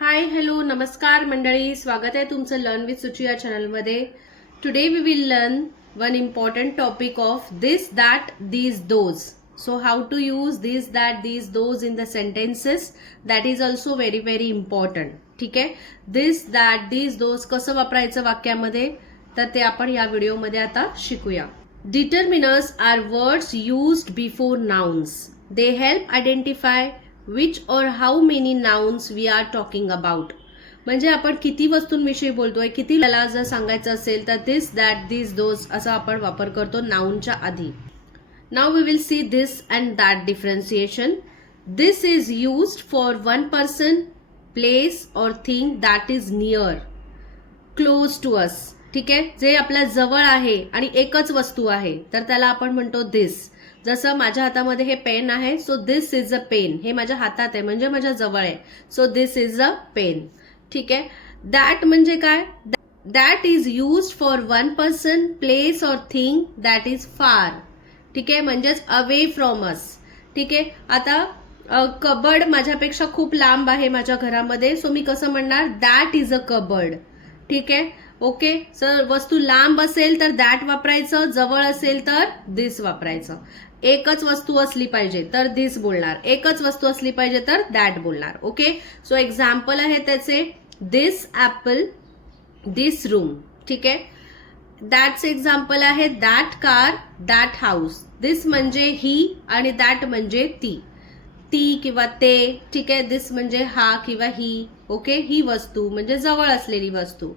Hi hello नमस्कार मंडळी, स्वागत आहे तुमचं लर्न विथ सुची या चॅनलमध्ये. Today we will learn one important topic of this that these those. So how to use this that these those in the sentences, that is also very very important. ठीक आहे, दिस that these those कसं वापरायचं वाक्यामध्ये, तर ते आपण या व्हिडिओमध्ये आता शिकूया. Determiners are words used before nouns. They help identify which or how many nouns we are talking about. म्हणजे आपण किती वस्तूंविषयी बोलतोय, किती वेळा जर सांगायचं असेल तर दिस दॅट दीज दोज असा आपण वापर करतो नाउनच्या आधी. Now we will see this and that differentiation. This is used for one person, place और thing that is near, close to us. ठीक आहे, जे आपल्या जवळ आहे आणि एकच वस्तू आहे तर त्याला आपण म्हणतो दिस. जसं माझ्या हातामध्ये हे पेन आहे, so this is a pen. हे माझ्या हातात आहे म्हणजे माझ्या जवळ आहे, so this is a pen. ठीक आहे, दॅट म्हणजे काय, that is used for one person, place और थिंग दॅट इज फार. ठीक आहे, म्हणजेच अवे फ्रॉम अस. ठीक आहे, आता कबर्ड माझ्यापेक्षा खूप लांब आहे माझ्या घरामध्ये, सो मी कसं म्हणणार, दॅट इज अ कबर्ड. ठीक आहे, ओके. सर वस्तू लांब असेल तर दॅट वापरायचं, जवळ असेल तर दिस वापरायचं. एकच वस्तू असली पाहिजे तर दिस बोलणार, एकच वस्तू असली पाहिजे तर दॅट बोलणार. ओके, सो एक्झाम्पल आहे त्याचे, दिस ऍपल, दिस रूम. ठीक आहे, दॅटचे एक्झाम्पल आहे दॅट कार, दॅट हाऊस. दिस म्हणजे ही आणि दॅट म्हणजे ती, ती किंवा ते. ठीक आहे, दिस म्हणजे हा किंवा ही. ओके, ही वस्तू म्हणजे जवळ असलेली वस्तू,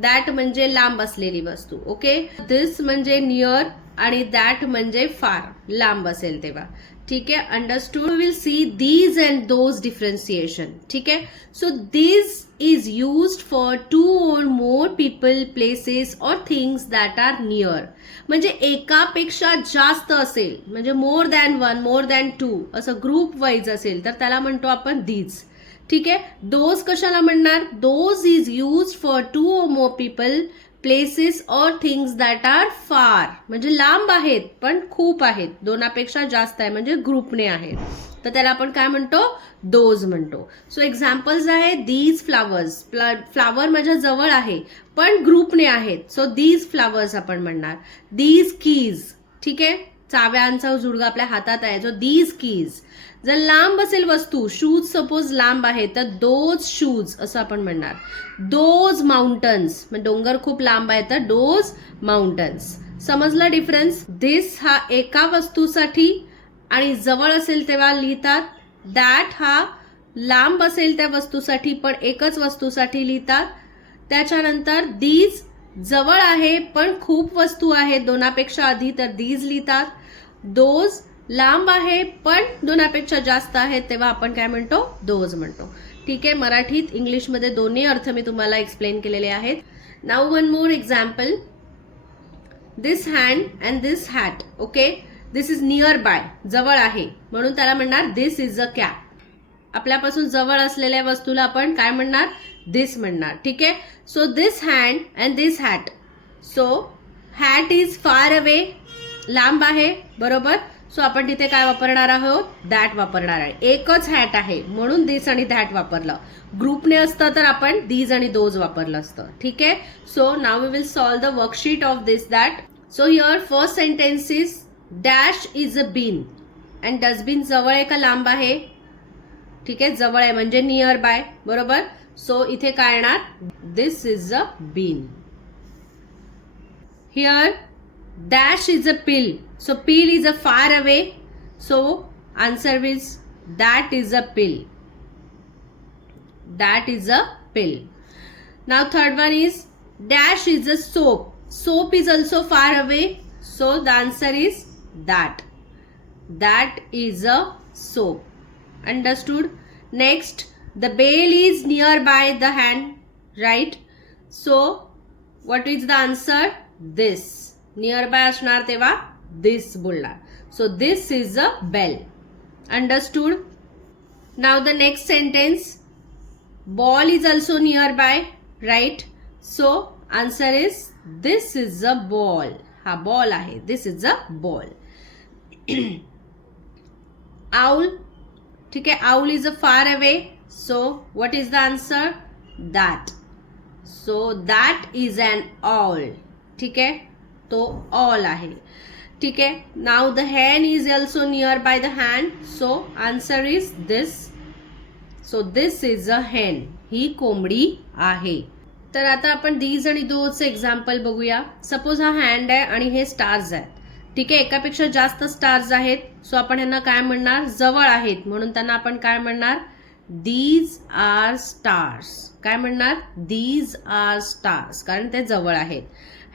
दॅट म्हणजे लांब असलेली वस्तू. ओके, दिस म्हणजे नियर आणि दॅट म्हणजे फार, लांब असेल तेव्हा. ठीक आहे, understood. We will see these and those differentiation. ठीक आहे, so these is used for two or more people, places or things that are near. म्हणजे एकापेक्षा जास्त असेल, म्हणजे more than one, more than two, असं ग्रुप वाईज असेल तर त्याला म्हणतो आपण दीज. ठीक आहे, दोज कशाला म्हणणार, those is used for two or more people, places or things that are far. म्हणजे लांब आहेत पण खूप आहेत, दोनापेक्षा जास्त आहे म्हणजे ग्रुपने आहेत, तर त्याला आपण काय म्हणतो, दोज म्हणतो. सो एक्झाम्पल्स आहे, दीज फ्लावर्स. फ्लावर माझ्या जवळ आहे पण ग्रुपने आहेत, सो दीज फ्लावर्स आपण म्हणणार. These keys. ठीक आहे, चाव्यांचा जुडगा आपल्या हातात आहे, सो दीज कीज. जर लांब असेल वस्तू, शूज सपोज लांब आहे तर दोज शूज असं आपण म्हणणार. दोज माउंटन्स, डोंगर खूप लांब आहे तर दोज माउंटन्स. समजला डिफरन्स. दिस हा एका वस्तूसाठी आणि जवळ असेल तेव्हा लिहितात, दॅट हा लांब असेल त्या वस्तूसाठी पण एकच वस्तूसाठी लिहितात. त्याच्यानंतर दीज जवळ आहे पण खूप वस्तू आहेत दोनापेक्षा आधी तर दीज लिहितात. दोज लांब आहे पण दोनापेक्षा जास्त आहेत तेव्हा आपण काय म्हणतो, दोज म्हणतो. ठीक आहे, मराठीत इंग्लिशमध्ये दोन्ही अर्थ मी तुम्हाला एक्सप्लेन केलेले आहेत. Now one more example, this hand and this hat. Okay, this is near by, जवळ आहे म्हणून त्याला म्हणणार दिस इज अ कॅप. आपल्यापासून जवळ असलेल्या वस्तूला आपण काय म्हणणार, दिस म्हणणार. ठीक आहे, so this hand and this hat. So hat is far away, लांब आहे, बरोबर. सो आपण तिथे काय वापरणार आहोत, दॅट वापरणार आहे. एकच हॅट आहे म्हणून दिस आणि दॅट वापरलं. ग्रुपने असतं तर आपण दीज आणि दोज वापरलं असतं. ठीक आहे, so now we will solve the worksheet of this that. So here first sentence is dash is a bin. And dustbin जवळ आहे का लांब आहे, ठीक आहे, जवळ आहे म्हणजे नियर बाय, बरोबर. सो इथे काय येणार, this is a bean. Here dash is a pill, so pill is a far away, so answer is that is a pill, that is a pill. Now third one is dash is a soap. Soap is also far away, so the answer is that, that is a soap. Understood. Next, the bell is nearby the hand, right? So what is the answer, this. Nearby असणार तेव्हा this बोलणार, so this is a bell. Understood. Now the next sentence, ball is also nearby, right. So answer is this is a ball. हा ball आहे, this is a ball. Owl. ठीक आहे, owl is a far away, So what is the answer? That. So that is an all. ठीक आहे, तो all आहे. ठीक आहे. Now the hen is also near by the hand. So answer is this. So this is a hen. ही कोंबडी आहे. तर आता आपण these आणि those एक्झाम्पल बघूया. सपोज हा हँड आहे आणि हे स्टार्स आहेत. ठीक आहे, एकापेक्षा जास्त स्टार्स आहेत. सो आपण यांना काय म्हणणार? जवळ आहेत, म्हणून त्यांना आपण काय म्हणणार? These are stars. काय म्हणणार? दीज आर स्टार्स, कारण ते जवळ आहेत.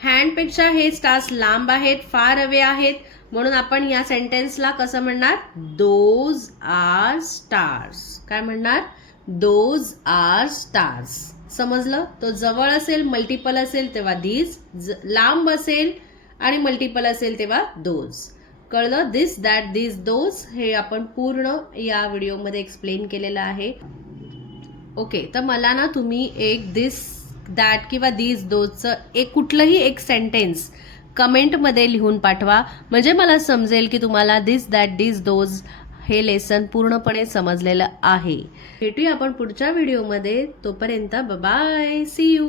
हँडपेक्षा हे स्टार्स लांब आहेत, फार अवे आहेत, म्हणून आपण या सेंटेन्सला कसं म्हणणार? Those are stars. काय म्हणणार? Those are stars. समजलं? तो जवळ असेल, मल्टिपल असेल तेव्हा दीज, लांब असेल आणि मल्टिपल असेल तेव्हा दोज. कळलं? दिस, दॅट, दिस, दोज हे आपण पूर्ण या व्हिडिओमध्ये एक्सप्लेन केलेलं आहे. ओके, तर मला ना तुम्ही एक दिस, दॅट किंवा दिस, दोजचं एक कुठलंही एक सेंटेन्स कमेंटमध्ये लिहून पाठवा, म्हणजे मला समजेल की तुम्हाला दिस, दॅट, दिस, दोज हे लेसन पूर्णपणे समजलेलं आहे. भेटूया आपण पुढच्या व्हिडिओमध्ये. तोपर्यंत बाय, सी यू.